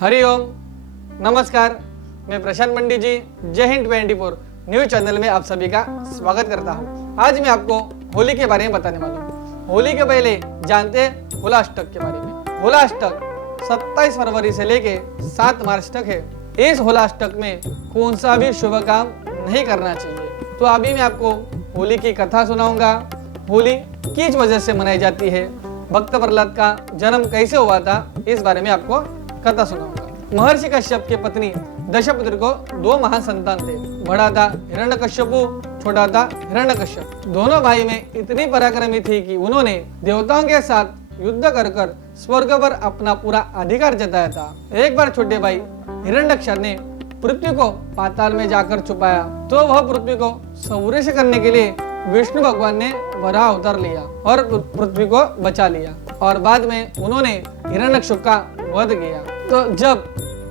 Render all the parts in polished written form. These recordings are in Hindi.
हरिओम, नमस्कार। मैं प्रशांत पंडित जी जय हिंद 24 न्यूज चैनल में आप सभी का स्वागत करता हूँ। आज मैं आपको होली के बारे में बताने वाला हूँ। होली के पहले जानते हैं होलाष्टक के बारे में। होलाष्टक 27 फरवरी से लेके 7 मार्च तक है। इस होलाष्टक में कौन सा भी शुभ काम नहीं करना चाहिए। तो अभी मैं आपको होली की कथा सुनाऊंगा। होली किस वजह से मनाई जाती है, भक्त प्रहलाद का जन्म कैसे हुआ था, इस बारे में आपको कथा सुनाऊंगा। महर्षि कश्यप के पत्नी दशपुत्र को 2 महान संतान थे। बड़ा था हिरण्यकश्यपु, छोटा था हिरण्यकश्यप। दोनों भाई में इतनी पराक्रमी थी कि उन्होंने देवताओं के साथ युद्ध कर कर स्वर्ग पर अपना पूरा अधिकार जताया था। एक बार छोटे भाई हिरण्यक्ष ने पृथ्वी को पाताल में जाकर छुपाया, तो वह पृथ्वी को संरक्षित से करने के लिए विष्णु भगवान ने वराह अवतार लिया और पृथ्वी को बचा लिया। और बाद में उन्होंने हिरण्यकश्यप का वध किया। तो जब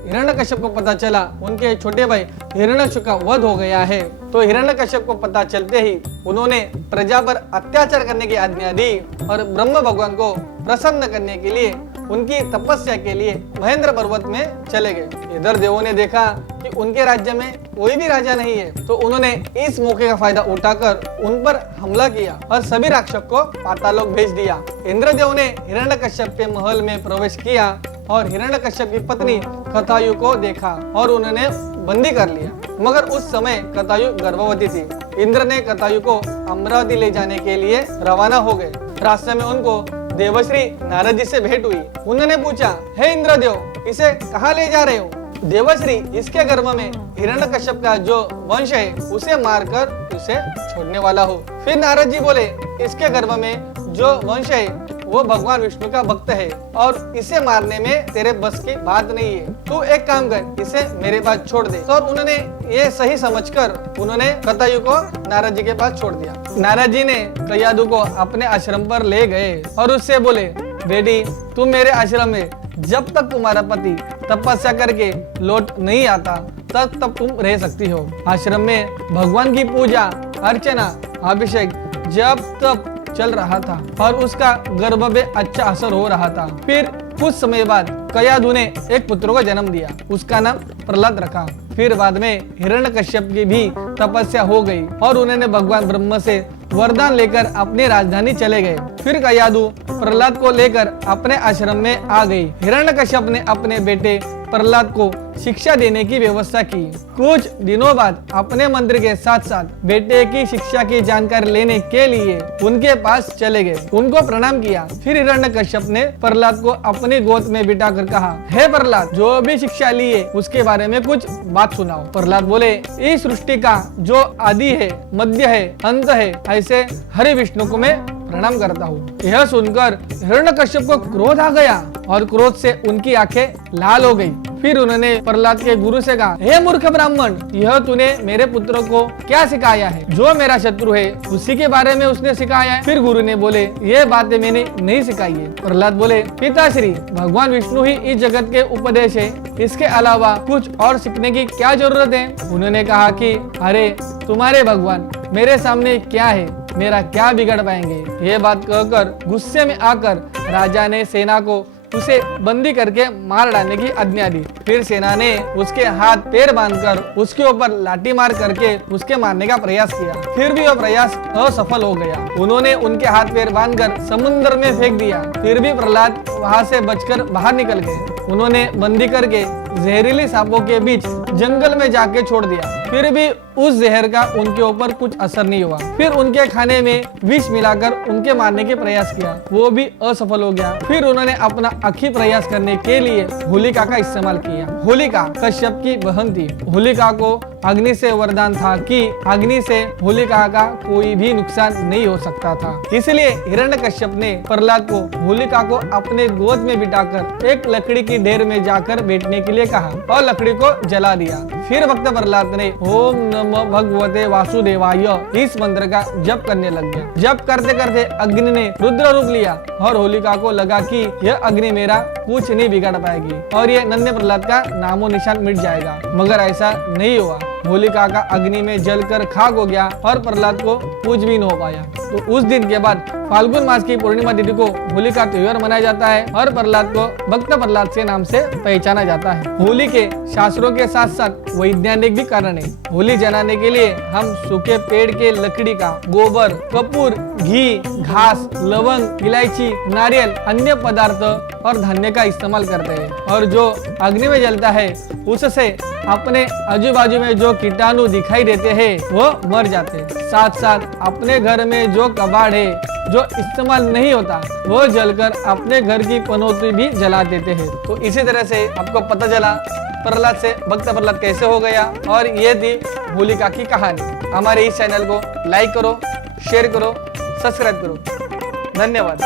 हिरण्यकश्यप को पता चला उनके छोटे भाई हिरण्यकश्यप का वध हो गया है, तो हिरण्यकश्यप को पता चलते ही उन्होंने प्रजा पर अत्याचार करने की आज्ञा दी और ब्रह्म भगवान को प्रसन्न करने के लिए उनकी तपस्या के लिए महेंद्र पर्वत में चले गए। इधर देवों ने देखा कि उनके राज्य में कोई भी राजा नहीं है, तो उन्होंने इस मौके का फायदा उठाकर उन पर हमला किया और सभी राक्षस को पातालोक भेज दिया। इंद्रदेव ने हिरण्यकश्यप के महल में प्रवेश किया और हिरण्यकश्यप की पत्नी कथायु को देखा और उन्होंने बंदी कर लिया। मगर उस समय कथायु गर्भवती थी। इंद्र ने कथायु को अमरावती ले जाने के लिए रवाना हो गए। रास्ते में उनको देवश्री नारद जी से भेंट हुई। उन्होंने पूछा, हे इंद्रदेव, इसे कहाँ ले जा रहे हो? देवश्री, इसके गर्भ में हिरण्यकश्यप का जो वंश है उसे मारकर उसे छोड़ने वाला हो। फिर नारद जी बोले, इसके गर्भ में जो वंश है वो भगवान विष्णु का भक्त है और इसे मारने में तेरे बस की बात नहीं है। तू एक काम कर, इसे मेरे पास छोड़ दे। तो उन्होंने ये सही समझकर उन्होंने कथायु को नारद जी के पास छोड़ दिया। नारद जी ने कयादु को अपने आश्रम पर ले गए और उससे बोले, बेटी, तुम मेरे आश्रम में जब तक तुम्हारा पति तपस्या करके लौट नहीं आता तब तुम रह सकती हो। आश्रम में भगवान की पूजा अर्चना अभिषेक जब तब चल रहा था और उसका गर्भ में अच्छा असर हो रहा था। फिर कुछ समय बाद कयादु ने एक पुत्र को जन्म दिया। उसका नाम प्रहलाद रखा। फिर बाद में हिरण्यकश्यप की भी तपस्या हो गई और उन्होंने भगवान ब्रह्म से वरदान लेकर अपनी राजधानी चले गए। फिर कयादु प्रहलाद को लेकर अपने आश्रम में आ गई। हिरण्यकश्यप ने अपने बेटे प्रहलाद को शिक्षा देने की व्यवस्था की। कुछ दिनों बाद अपने मंत्री के साथ साथ बेटे की शिक्षा की जानकारी लेने के लिए उनके पास चले गए। उनको प्रणाम किया। फिर हिरण्यकश्यप ने प्रहलाद को अपनी गोद में बिठाकर कहा, हे प्रहलाद, जो भी शिक्षा ली है उसके बारे में कुछ बात सुनाओ। प्रहलाद बोले, इस सृष्टि का जो आदि है, मध्य है, अंत है, ऐसे हरि विष्णु को मैं प्रणाम करता हूँ। यह सुनकर हिरण्यकश्यप को क्रोध आ गया और क्रोध से उनकी आंखें लाल हो गई। फिर उन्होंने प्रहलाद के गुरु से कहा, हे मूर्ख ब्राह्मण, यह तूने मेरे पुत्र को क्या सिखाया है? जो मेरा शत्रु है उसी के बारे में उसने सिखाया है। फिर गुरु ने बोले, ये बातें मैंने नहीं सिखाई है। प्रहलाद बोले, पिताश्री, भगवान विष्णु ही इस जगत के उपदेश है, इसके अलावा कुछ और सीखने की क्या जरूरत है? उन्होंने कहा कि अरे तुम्हारे भगवान मेरे सामने क्या है, मेरा क्या बिगड़ पाएंगे? ये बात कहकर गुस्से में आकर राजा ने सेना को उसे बंदी करके मार डालने की आज्ञा दी। फिर सेना ने उसके हाथ पैर बांधकर उसके ऊपर लाठी मार करके उसके मारने का प्रयास किया। फिर भी वह प्रयास असफल हो गया। उन्होंने उनके हाथ पैर बांधकर समुद्र में फेंक दिया। फिर भी प्रहलाद वहां से बचकर बाहर निकल गए। उन्होंने बंदी करके जहरीली सांपों के बीच जंगल में जाके छोड़ दिया। फिर भी उस जहर का उनके ऊपर कुछ असर नहीं हुआ। फिर उनके खाने में विष मिलाकर उनके मारने के प्रयास किया, वो भी असफल हो गया। फिर उन्होंने अपना आखिरी प्रयास करने के लिए होलिका का इस्तेमाल किया। होलिका कश्यप की बहन थी। होलिका को अग्नि से वरदान था कि अग्नि से होलिका का कोई भी नुकसान नहीं हो सकता था। इसलिए हिरण्यकश्यप ने प्रहलाद को होलिका को अपने गोद में बिठाकर एक लकड़ी की ढेर में जाकर बैठने के लिए कहा और लकड़ी को जला दिया। फिर भक्त प्रहलाद ने ओम नमो भगवते वासुदेवाय इस मंत्र का जप करने लग गया। जप करते करते अग्नि ने रुद्र रूप लिया और होलिका को लगा कि यह अग्नि मेरा कुछ नहीं बिगाड़ पाएगी और ये नन्हे प्रहलाद का नामो निशान मिट जाएगा। मगर ऐसा नहीं हुआ। होलिका का अग्नि में जलकर खाक हो गया और प्रहलाद को कुछ भी न हो पाया। तो उस दिन के बाद फाल्गुन मास की पूर्णिमा तिथि को होली का त्योहार मनाया जाता है और प्रहलाद को भक्त प्रहलाद के नाम से पहचाना जाता है। होली के शास्त्रों के साथ साथ वैज्ञानिक भी कारण है। होली जलाने के लिए हम सूखे पेड़ के लकड़ी का गोबर, कपूर, घी, घास, लवंग, इलायची, नारियल, अन्य पदार्थ और धान्य का इस्तेमाल करते हैं और जो अग्नि में जलता है उससे अपने आजू बाजू में जो कीटाणु दिखाई देते हैं वो मर जाते हैं। साथ साथ अपने घर में जो कबाड़ है जो इस्तेमाल नहीं होता वो जलकर अपने घर की पनौती भी जला देते हैं। तो इसी तरह से आपको पता चला प्रहलाद से भक्त प्रहलाद कैसे हो गया और ये थी होलिका की कहानी। हमारे इस चैनल को लाइक करो, शेयर करो, सब्सक्राइब करो। धन्यवाद।